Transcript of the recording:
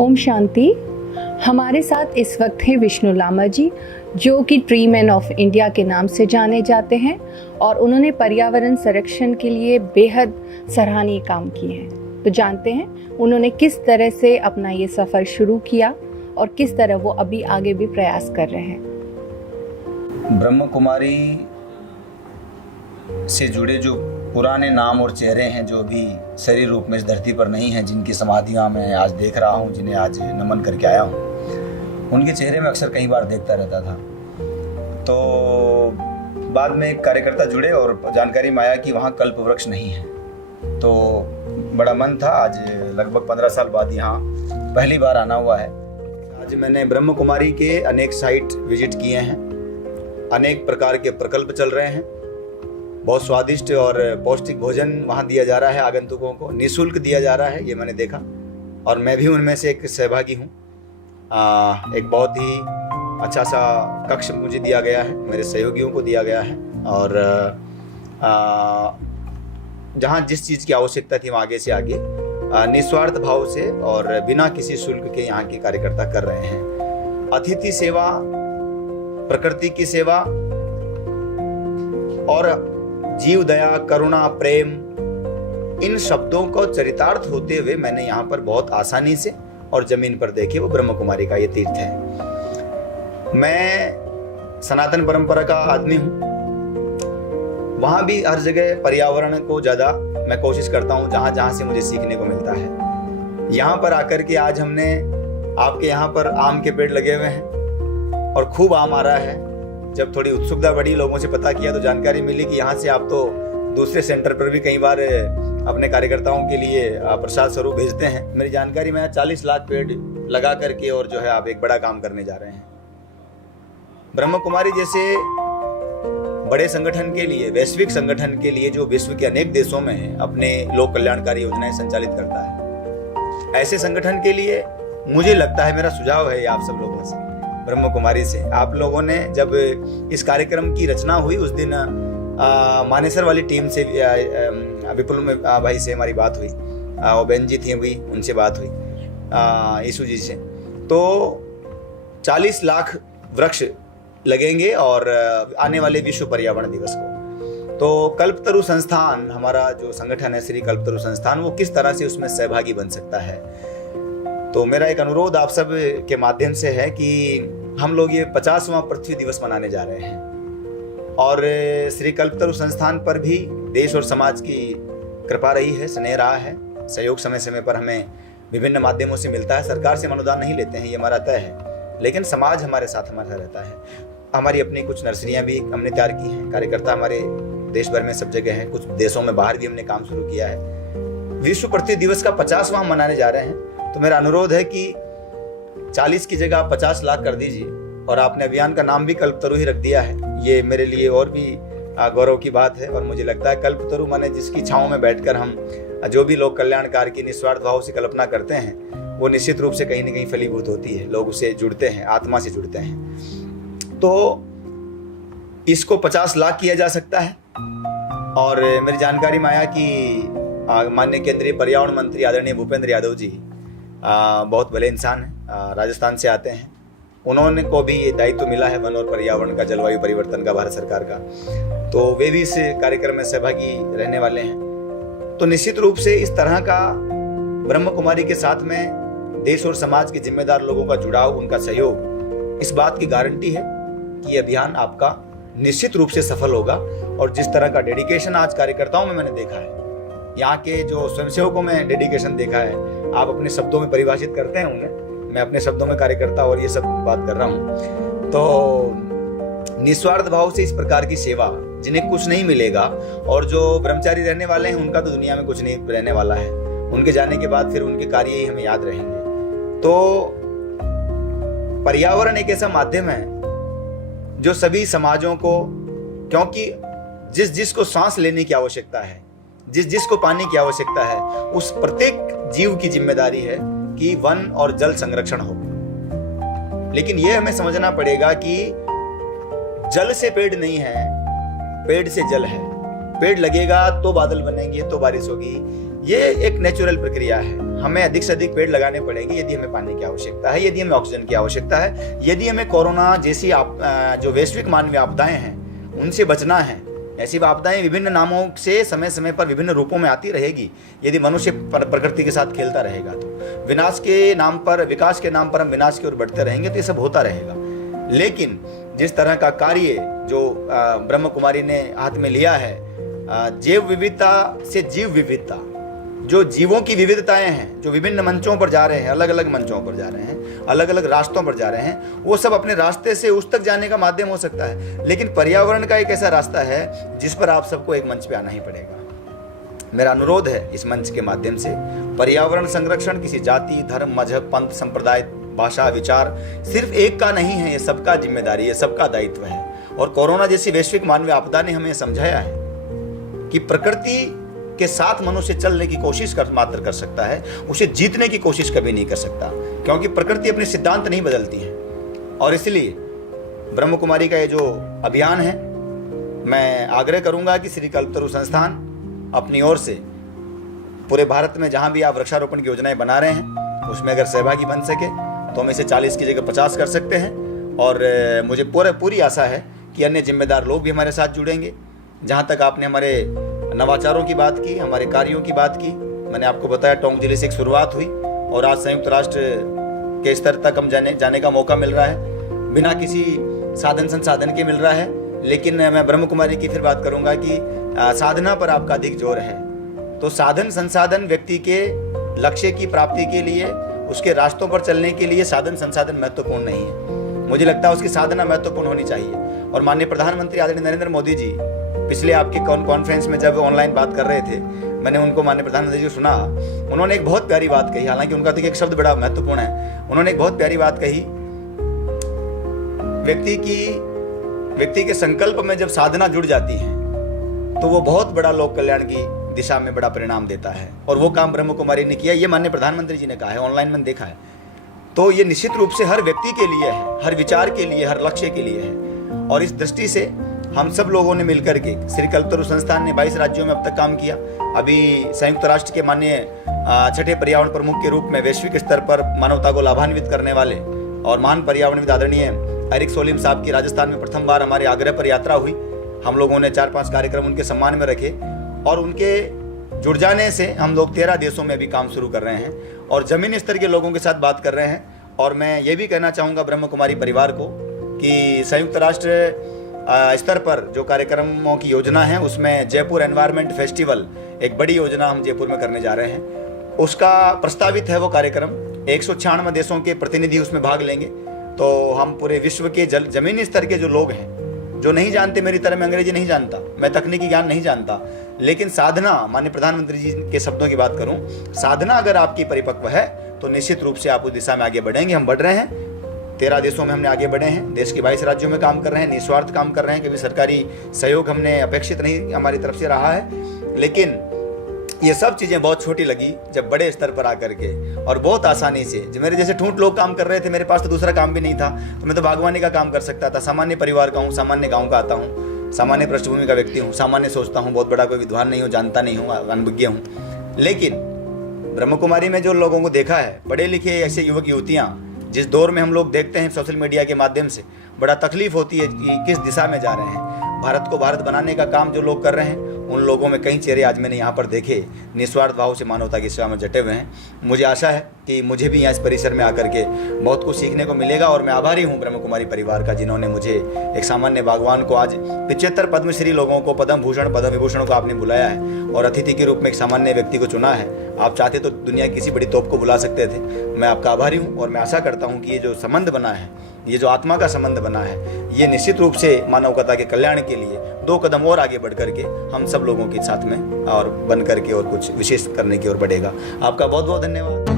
ओम शांति। हमारे साथ इस वक्त हैं विष्णु लामा जी, जो कि ट्री मैन ऑफ इंडिया के नाम से जाने जाते हैं और उन्होंने पर्यावरण संरक्षण के लिए बेहद सराहनीय काम किए हैं। तो जानते हैं उन्होंने किस तरह से अपना ये सफ़र शुरू किया और किस तरह वो अभी आगे भी प्रयास कर रहे हैं। ब्रह्म कुमारी से जुड़े जो पुराने नाम और चेहरे हैं, जो भी शरीर रूप में इस धरती पर नहीं हैं, जिनकी समाधियाँ मैं आज देख रहा हूँ, जिन्हें आज नमन करके आया हूँ, उनके चेहरे में अक्सर कई बार देखता रहता था। तो बाद में एक कार्यकर्ता जुड़े और जानकारी में आया कि वहाँ कल्प वृक्ष नहीं है। तो बड़ा मन था। आज लगभग 15 साल बाद यहाँ पहली बार आना हुआ है। आज मैंने ब्रह्म कुमारी के अनेक साइट विजिट किए हैं, अनेक प्रकार के प्रकल्प चल रहे हैं। बहुत स्वादिष्ट और पौष्टिक भोजन वहाँ दिया जा रहा है, आगंतुकों को निःशुल्क दिया जा रहा है, ये मैंने देखा और मैं भी उनमें से एक सहभागी हूँ। एक बहुत ही अच्छा सा कक्ष मुझे दिया गया है, मेरे सहयोगियों को दिया गया है और जहाँ जिस चीज़ की आवश्यकता थी वहाँ आगे से आगे निस्वार्थ भाव से और बिना किसी शुल्क के यहाँ के कार्यकर्ता कर रहे हैं। अतिथि सेवा, प्रकृति की सेवा और जीव दया, करुणा, प्रेम, इन शब्दों को चरितार्थ होते हुए मैंने यहाँ पर बहुत आसानी से और जमीन पर देखे। वो ब्रह्म कुमारी का ये तीर्थ है। मैं सनातन परंपरा का आदमी हूँ। वहाँ भी हर जगह पर्यावरण को ज़्यादा मैं कोशिश करता हूँ, जहाँ जहाँ से मुझे सीखने को मिलता है। यहाँ पर आकर के आज हमने आपके यहाँ पर आम के पेड़ लगे हुए हैं और खूब आम आ रहा है। जब थोड़ी उत्सुकता बढ़ी, लोगों से पता किया तो जानकारी मिली कि यहाँ से आप तो दूसरे सेंटर पर भी कई बार अपने कार्यकर्ताओं के लिए प्रसाद स्वरूप भेजते हैं। मेरी जानकारी में 40 लाख पेड़ लगा करके और जो है आप एक बड़ा काम करने जा रहे हैं। ब्रह्म कुमारी जैसे बड़े संगठन के लिए, वैश्विक संगठन के लिए, जो विश्व के अनेक देशों में है, अपने लोक कल्याणकारी योजनाएं संचालित करता है, ऐसे संगठन के लिए मुझे लगता है, मेरा सुझाव है आप सब लोगों से, ब्रह्म कुमारी से, आप लोगों ने जब इस कार्यक्रम की रचना हुई उस दिन मानेसर वाली टीम से विपुल भाई से हमारी बात हुई, वो बहन जी थी हुई, उनसे बात हुई यीशु जी से। तो 40 लाख वृक्ष लगेंगे और आने वाले विश्व पर्यावरण दिवस को। तो कल्पतरु संस्थान, हमारा जो संगठन है श्री कल्पतरु संस्थान, वो किस तरह से उसमें सहभागी बन सकता है। तो मेरा एक अनुरोध आप सब के माध्यम से है कि हम लोग ये 50वां पृथ्वी दिवस मनाने जा रहे हैं और श्री कल्पतरु संस्थान पर भी देश और समाज की कृपा रही है, स्नेह रहा है, सहयोग समय समय पर हमें विभिन्न माध्यमों से मिलता है। सरकार से अनुदान नहीं लेते हैं, ये हमारा तय है, लेकिन समाज हमारे साथ हमारा रहता है। हमारी अपनी कुछ नर्सरियाँ भी हमने तैयार की हैं, कार्यकर्ता हमारे देश भर में सब जगह हैं, कुछ देशों में बाहर भी हमने काम शुरू किया है। विश्व पृथ्वी दिवस का 50वां मनाने जा रहे हैं, तो मेरा अनुरोध है कि 40 की जगह आप 50 लाख कर दीजिए और आपने अभियान का नाम भी कल्पतरु ही रख दिया है। ये मेरे लिए और भी गौरव की बात है और मुझे लगता है कल्पतरु माने जिसकी छांव में बैठकर हम जो भी लोक कल्याणकार की निस्वार्थ भाव से कल्पना करते हैं, वो निश्चित रूप से कहीं ना कहीं फलीभूत होती है, लोग उससे जुड़ते हैं, आत्मा से जुड़ते हैं। तो इसको 50 लाख किया जा सकता है और मेरी जानकारी में आया कि माननीय केंद्रीय पर्यावरण मंत्री आदरणीय भूपेंद्र यादव जी बहुत भले इंसान हैं, राजस्थान से आते हैं। उन्होंने को भी ये दायित्व मिला है वन और पर्यावरण का, जलवायु परिवर्तन का, भारत सरकार का, तो वे भी इस कार्यक्रम में सहभागी रहने वाले हैं। तो निश्चित रूप से इस तरह का ब्रह्म कुमारी के साथ में देश और समाज के जिम्मेदार लोगों का जुड़ाव, उनका सहयोग, इस बात की गारंटी है कि ये अभियान आपका निश्चित रूप से सफल होगा। और जिस तरह का डेडिकेशन आज कार्यकर्ताओं में मैंने देखा है, यहाँ के जो स्वयंसेवकों में डेडिकेशन देखा है, आप अपने शब्दों में परिभाषित करते हैं उन्हें, मैं अपने शब्दों में कार्यकर्ता और ये सब बात कर रहा हूँ। तो निस्वार्थ भाव से इस प्रकार की सेवा, जिन्हें कुछ नहीं मिलेगा, और जो ब्रह्मचारी रहने वाले हैं उनका तो दुनिया में कुछ नहीं रहने वाला है, उनके जाने के बाद फिर उनके कार्य ही हमें याद रहेंगे। तो पर्यावरण एक ऐसा माध्यम है जो सभी समाजों को, क्योंकि जिस जिस को सांस लेने की आवश्यकता है, जिस जिस को पानी की आवश्यकता है, उस प्रत्येक जीव की जिम्मेदारी है कि वन और जल संरक्षण हो। लेकिन यह हमें समझना पड़ेगा कि जल से पेड़ नहीं है, पेड़ से जल है। पेड़ लगेगा तो बादल बनेंगे, तो बारिश होगी। ये एक नेचुरल प्रक्रिया है। हमें अधिक से अधिक पेड़ लगाने पड़ेंगे यदि हमें पानी की आवश्यकता है, यदि हमें ऑक्सीजन की आवश्यकता है, यदि हमें कोरोना जैसी जो वैश्विक मानवीय आपदाएं हैं उनसे बचना है। ऐसी आपदाएं विभिन्न नामों से समय समय पर विभिन्न रूपों में आती रहेगी। यदि मनुष्य प्रकृति के साथ खेलता रहेगा तो विनाश के नाम पर, विकास के नाम पर हम विनाश की ओर बढ़ते रहेंगे, तो ये सब होता रहेगा। लेकिन जिस तरह का कार्य जो ब्रह्म कुमारी ने हाथ में लिया है, जैव विविधता से जीव विविधता, जो जीवों की विविधताएं हैं, जो विभिन्न मंचों पर जा रहे हैं, अलग अलग मंचों पर जा रहे हैं, अलग अलग रास्तों पर जा रहे हैं, वो सब अपने रास्ते से उस तक जाने का माध्यम हो सकता है। लेकिन पर्यावरण का एक ऐसा रास्ता है जिस पर आप सबको एक मंच पे आना ही पड़ेगा। मेरा अनुरोध है इस मंच के माध्यम से, पर्यावरण संरक्षण किसी जाति, धर्म, मजहब, पंथ, संप्रदाय, भाषा, विचार सिर्फ एक का नहीं है, ये सबका जिम्मेदारी है, सबका दायित्व है। और कोरोना जैसी वैश्विक मानवीय आपदा ने हमें समझाया है कि प्रकृति के साथ मनुष्य चलने की कोशिश मात्र कर सकता है, उसे जीतने की कोशिश कभी नहीं कर सकता, क्योंकि प्रकृति अपने सिद्धांत नहीं बदलती है। और इसलिए ब्रह्म कुमारी का ये जो अभियान है, मैं आग्रह करूंगा कि श्री कल्पतरु संस्थान अपनी ओर से पूरे भारत में जहां भी आप वृक्षारोपण की योजनाएं बना रहे हैं उसमें अगर सहभागी बन सके तो हम इसे 40 की जगह 50 कर सकते हैं। और मुझे पूरी आशा है कि अन्य जिम्मेदार लोग भी हमारे साथ जुड़ेंगे। जहाँ तक आपने हमारे नवाचारों की बात की, हमारे कार्यों की बात की, मैंने आपको बताया टोंक जिले से एक शुरुआत हुई और आज संयुक्त राष्ट्र के स्तर तक हम जाने का मौका मिल रहा है, बिना किसी साधन संसाधन के मिल रहा है। लेकिन मैं ब्रह्म कुमारी की फिर बात करूंगा कि साधना पर आपका अधिक जोर है। तो साधन संसाधन व्यक्ति के लक्ष्य की प्राप्ति के लिए, उसके रास्तों पर चलने के लिए साधन संसाधन महत्वपूर्ण नहीं है। मुझे लगता है उसकी साधना महत्वपूर्ण होनी चाहिए। और माननीय प्रधानमंत्री आदरणीय नरेंद्र मोदी जी पिछले आपके कॉन्फ्रेंस में जब ऑनलाइन बात कर रहे थे, मैंने उनको, माननीय प्रधानमंत्री जी को सुना, उन्होंने एक बहुत प्यारी बात कही। हालांकि उनका तो एक शब्द बड़ा महत्वपूर्ण है। उन्होंने एक बहुत प्यारी बात कही, व्यक्ति के संकल्प में जब साधना जुड़ जाती है तो वो बहुत बड़ा लोक कल्याण की दिशा में बड़ा परिणाम देता है। और वो काम ब्रह्म कुमारी ने किया, ये माननीय प्रधानमंत्री जी ने कहा है, ऑनलाइन मैंने देखा है। तो ये निश्चित रूप से हर व्यक्ति के लिए है, हर विचार के लिए, हर लक्ष्य के लिए है। और इस दृष्टि से हम सब लोगों ने मिलकर के, श्री कल्पतरु संस्थान ने 22 राज्यों में अब तक काम किया। अभी संयुक्त राष्ट्र के माननीय 6ठे पर्यावरण प्रमुख के रूप में वैश्विक स्तर पर मानवता को लाभान्वित करने वाले और महान पर्यावरणविद आदरणीय एरिक सोलिम साहब की राजस्थान में प्रथम बार हमारे आग्रह पर यात्रा हुई। हम लोगों ने 4-5 कार्यक्रम उनके सम्मान में रखे और उनके जुड़ जाने से हम लोग 13 देशों में भी काम शुरू कर रहे हैं और जमीनी स्तर के लोगों के साथ बात कर रहे हैं। और मैं ये भी कहना चाहूँगा ब्रह्म कुमारी परिवार को कि संयुक्त राष्ट्र स्तर पर जो कार्यक्रमों की योजना है उसमें जयपुर एनवायरनमेंट फेस्टिवल, एक बड़ी योजना हम जयपुर में करने जा रहे हैं। उसका प्रस्तावित है वो कार्यक्रम, 196 देशों के प्रतिनिधि उसमें भाग लेंगे। तो हम पूरे विश्व के जमीनी स्तर के जो लोग हैं, जो नहीं जानते, मेरी तरह मैं अंग्रेजी नहीं जानता, मैं तकनीकी ज्ञान नहीं जानता, लेकिन साधना, माननीय प्रधानमंत्री जी के शब्दों की बात करूं, साधना अगर आपकी परिपक्व है तो निश्चित रूप से आप उस दिशा में आगे बढ़ेंगे। हम बढ़ रहे हैं, 13 देशों में हमने आगे बढ़े हैं, देश के 22 राज्यों में काम कर रहे हैं, निस्वार्थ काम कर रहे हैं। कभी सरकारी सहयोग हमने अपेक्षित नहीं हमारी तरफ से रहा है। लेकिन ये सब चीज़ें बहुत छोटी लगी जब बड़े स्तर पर आकर के और बहुत आसानी से, जो मेरे जैसे ठूंठ लोग काम कर रहे थे, मेरे पास तो दूसरा काम भी नहीं था, तो मैं तो बागवानी का काम कर सकता था। सामान्य परिवार का हूँ, सामान्य गाँव का आता हूँ, सामान्य पृष्ठभूमि का व्यक्ति हूँ, सामान्य सोचता हूँ, बहुत बड़ा कोई विद्वान नहीं हूँ, जानता नहीं हूँ, अनुभज्ञ हूँ। लेकिन ब्रह्म कुमारी में जो लोगों को देखा है, पढ़े लिखे ऐसे युवक युवतियाँ, जिस दौर में हम लोग देखते हैं सोशल मीडिया के माध्यम से, बड़ा तकलीफ होती है कि किस दिशा में जा रहे हैं। भारत को भारत बनाने का काम जो लोग कर रहे हैं, उन लोगों में कई चेहरे आज मैंने यहाँ पर देखे, निस्वार्थ भाव से मानवता की सेवा में जटे हुए हैं। मुझे आशा है कि मुझे भी यहाँ इस परिसर में आकर के बहुत कुछ सीखने को मिलेगा और मैं आभारी हूँ ब्रह्म कुमारी परिवार का, जिन्होंने मुझे, एक सामान्य बागवान को, आज 75 पद्मश्री लोगों को, पद्म भूषण, पद्म विभूषण को आपने बुलाया है और अतिथि के रूप में एक सामान्य व्यक्ति को चुना है। आप चाहते तो दुनिया की किसी बड़ी तोप को बुला सकते थे। मैं आपका आभारी हूँ और मैं आशा करता हूँ कि ये जो संबंध बना है, ये जो आत्मा का संबंध बना है, ये निश्चित रूप से मानवता के कल्याण के लिए 2 कदम और आगे बढ़ करके हम सब लोगों के साथ में और बन करके और कुछ विशेष करने की ओर बढ़ेगा। आपका बहुत बहुत धन्यवाद।